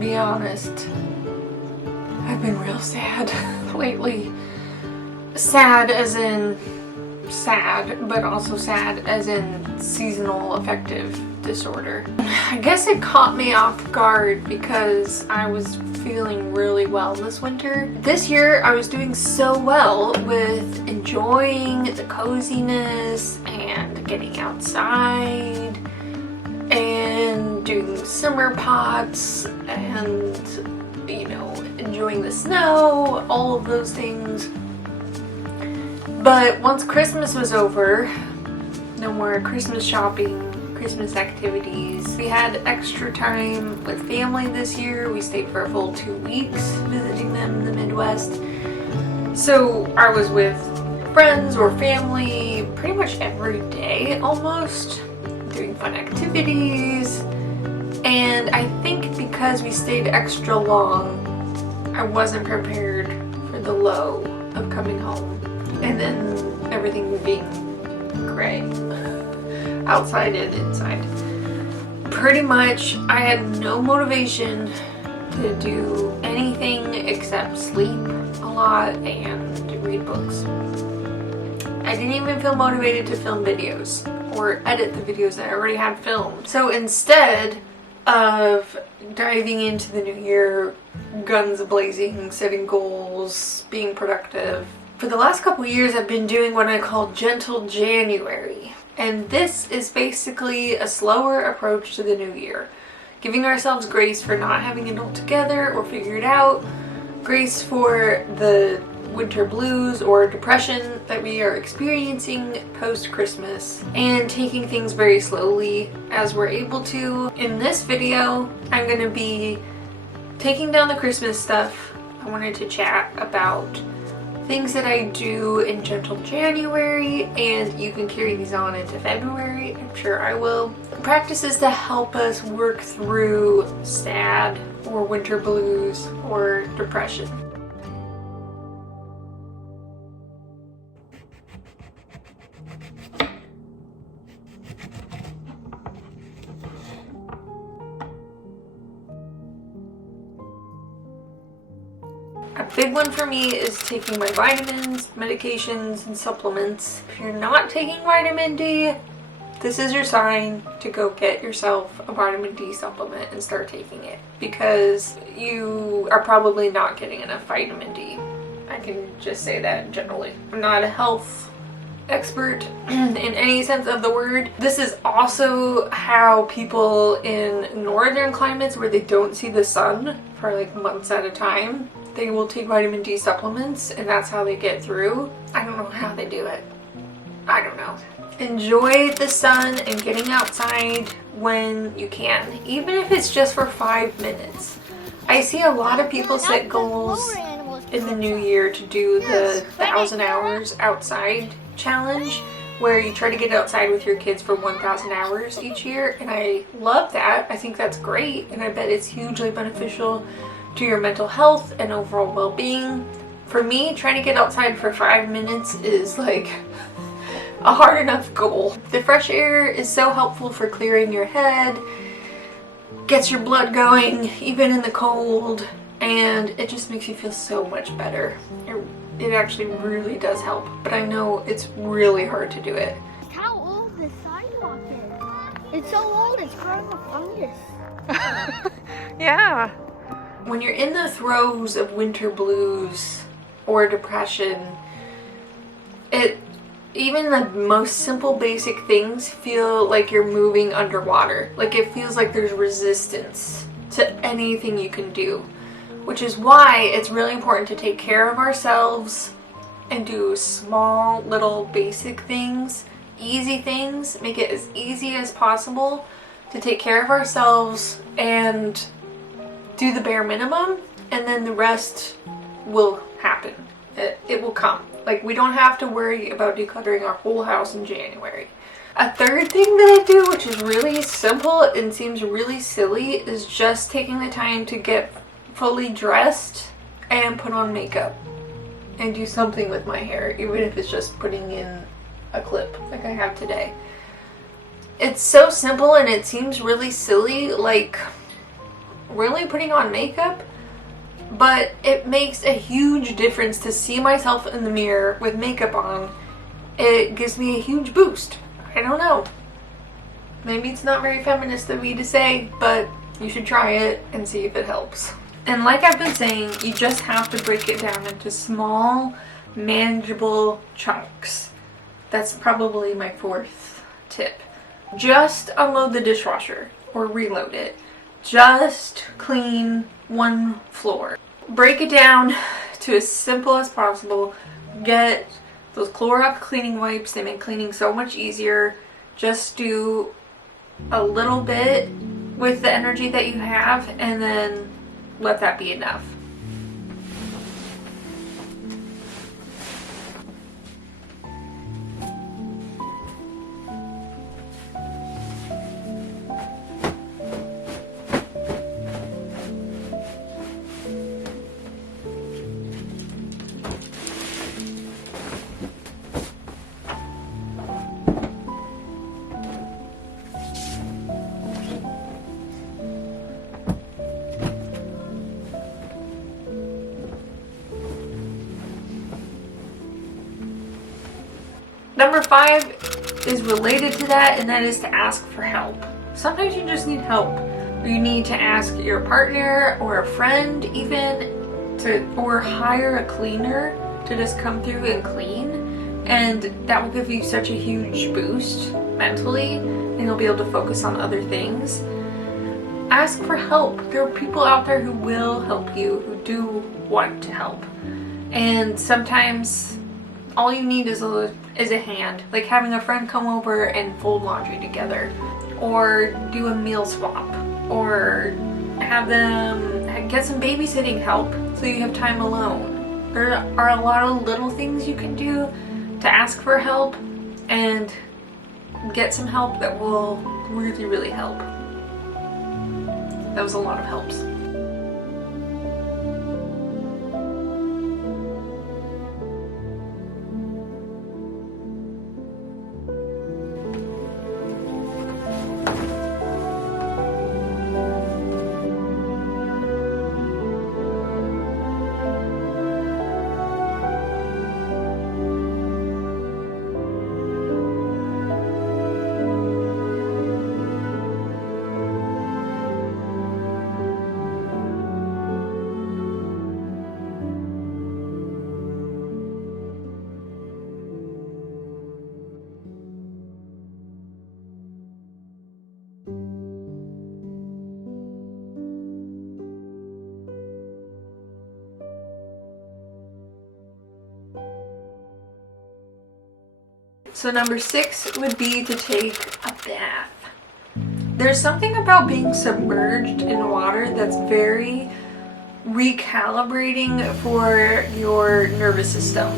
be honest, I've been real sad lately. Sad as in sad, but also sad as in seasonal affective disorder. I guess it caught me off guard because I was feeling really well this winter. This year I was doing so well with enjoying the coziness and getting outside and doing summer pots and, you know, enjoying the snow, all of those things. But once Christmas was over, no more Christmas shopping, Christmas activities. We had extra time with family this year. We stayed for a full 2 weeks visiting them in the Midwest. So I was with friends or family pretty much every day almost, doing fun activities. And I think because we stayed extra long, I wasn't prepared for the low of coming home and then everything being gray outside and inside. Pretty much I had no motivation to do anything except sleep a lot and read books. I didn't even feel motivated to film videos or edit the videos that I already had filmed. So instead of diving into the new year guns blazing, setting goals, being productive, for the last couple years I've been doing what I call gentle January. And this is basically a slower approach to the new year. Giving ourselves grace for not having it all together or figured out, grace for the winter blues or depression that we are experiencing post-Christmas, and taking things very slowly as we're able to. In this video, I'm going to be taking down the Christmas stuff. I wanted to chat about things that I do in gentle January, and you can carry these on into February. I'm sure I will. Practices to help us work through sad or winter blues or depression. A big one for me is taking my vitamins, medications, and supplements. If you're not taking vitamin D, this is your sign to go get yourself a vitamin D supplement and start taking it, because you are probably not getting enough vitamin D. I can just say that generally. I'm not a health expert in any sense of the word. This is also how people in northern climates where they don't see the sun for like months at a time, they will take vitamin D supplements, and that's how they get through. I don't know how they do it. I don't know. Enjoy the sun and getting outside when you can, even if it's just for 5 minutes. I see a lot of people set goals in the new year to do the 1,000 hours outside challenge, where you try to get outside with your kids for 1,000 hours each year, and I love that. I think that's great, and I bet it's hugely beneficial to your mental health and overall well-being. For me, trying to get outside for 5 minutes is like a hard enough goal. The fresh air is so helpful for clearing your head, gets your blood going even in the cold, and it just makes you feel so much better. It actually really does help, but I know it's really hard to do it. How old this sidewalk is. It's so old, it's growing a fungus. Yeah. When you're in the throes of winter blues or depression, even the most simple basic things feel like you're moving underwater. Like it feels like there's resistance to anything you can do, which is why it's really important to take care of ourselves and do small little basic things, easy things, make it as easy as possible to take care of ourselves and do the bare minimum, and then the rest will happen. It will come. Like, we don't have to worry about decluttering our whole house in January. A third thing that I do, which is really simple and seems really silly, is just taking the time to get fully dressed and put on makeup and do something with my hair, even if it's just putting in a clip like I have today. It's so simple and it seems really silly. Like, really putting on makeup, but it makes a huge difference to see myself in the mirror with makeup on. It gives me a huge boost. I don't know. Maybe it's not very feminist of me to say, but you should try it and see if it helps. And like I've been saying, you just have to break it down into small, manageable chunks. That's probably my fourth tip. Just unload the dishwasher or reload it. Just clean one floor. Break it down to as simple as possible. Get those Clorox cleaning wipes. They make cleaning so much easier. Just do a little bit with the energy that you have and then let that be enough. Number 5 is related to that, and that is to ask for help. Sometimes you just need help. You need to ask your partner or a friend even or hire a cleaner to just come through and clean, and that will give you such a huge boost mentally, and you'll be able to focus on other things. Ask for help. There are people out there who will help you, who do want to help, and sometimes all you need is a hand, like having a friend come over and fold laundry together, or do a meal swap, or have them get some babysitting help so you have time alone. There are a lot of little things you can do to ask for help and get some help that will really, really help. That was a lot of helps. So number 6 would be to take a bath. There's something about being submerged in water that's very recalibrating for your nervous system.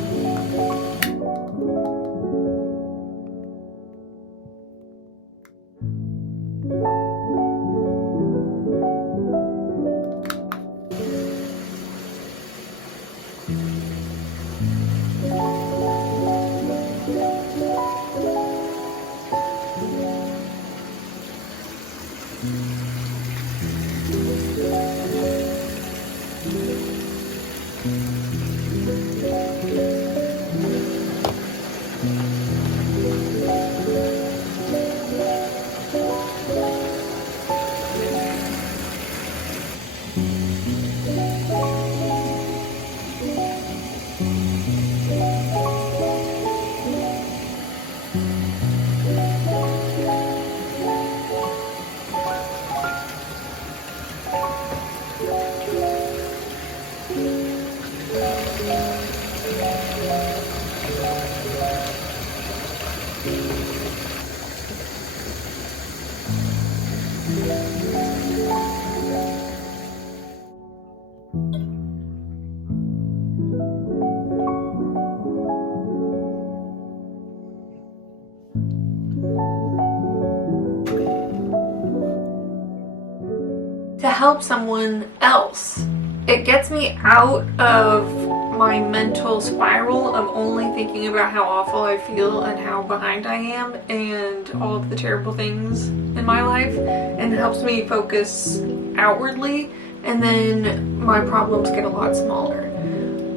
To help someone else. It gets me out of my mental spiral of only thinking about how awful I feel and how behind I am and all of the terrible things in my life, and it helps me focus outwardly, and then my problems get a lot smaller.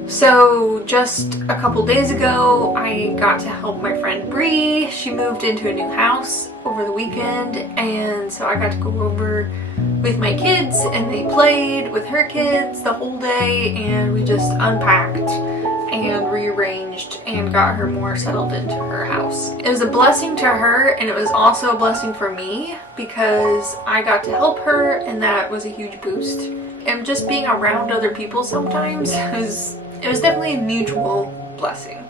So just a couple days ago, I got to help my friend Bree. She moved into a new house over the weekend, and so I got to go over with my kids, and they played with her kids the whole day, and we just unpacked and rearranged and got her more settled into her house. It was a blessing to her, and it was also a blessing for me because I got to help her, and that was a huge boost. And just being around other people sometimes it was definitely a mutual blessing.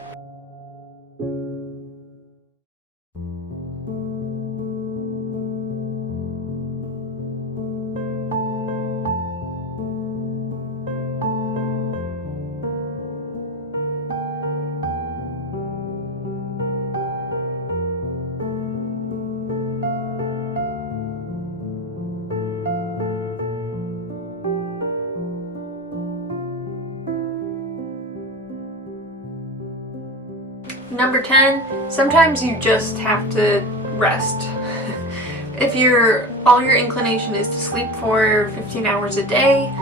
Number 10, sometimes you just have to rest. If all your inclination is to sleep for 15 hours a day,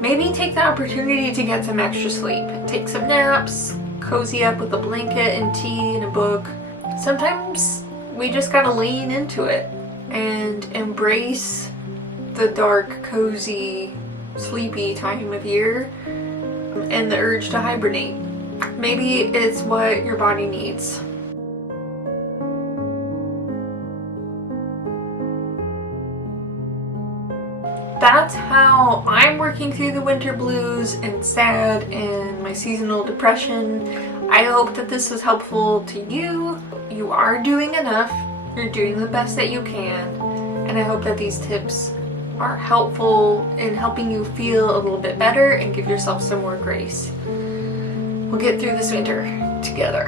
maybe take the opportunity to get some extra sleep. Take some naps, cozy up with a blanket and tea and a book. Sometimes we just gotta lean into it and embrace the dark, cozy, sleepy time of year and the urge to hibernate. Maybe it's what your body needs. That's how I'm working through the winter blues and sad and my seasonal depression. I hope that this was helpful to you. You are doing enough. You're doing the best that you can. And I hope that these tips are helpful in helping you feel a little bit better and give yourself some more grace. We'll get through this winter together.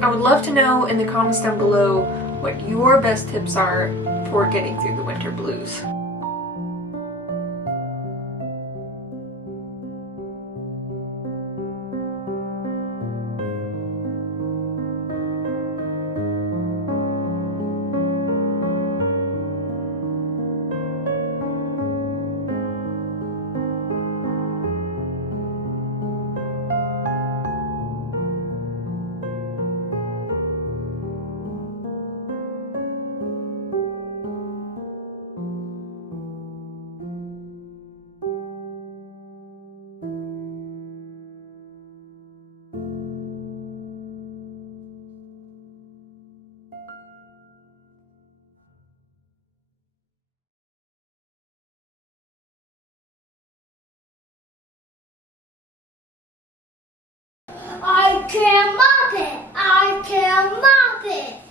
I would love to know in the comments down below what your best tips are for getting through the winter blues. I can't mop it. I can't mop it.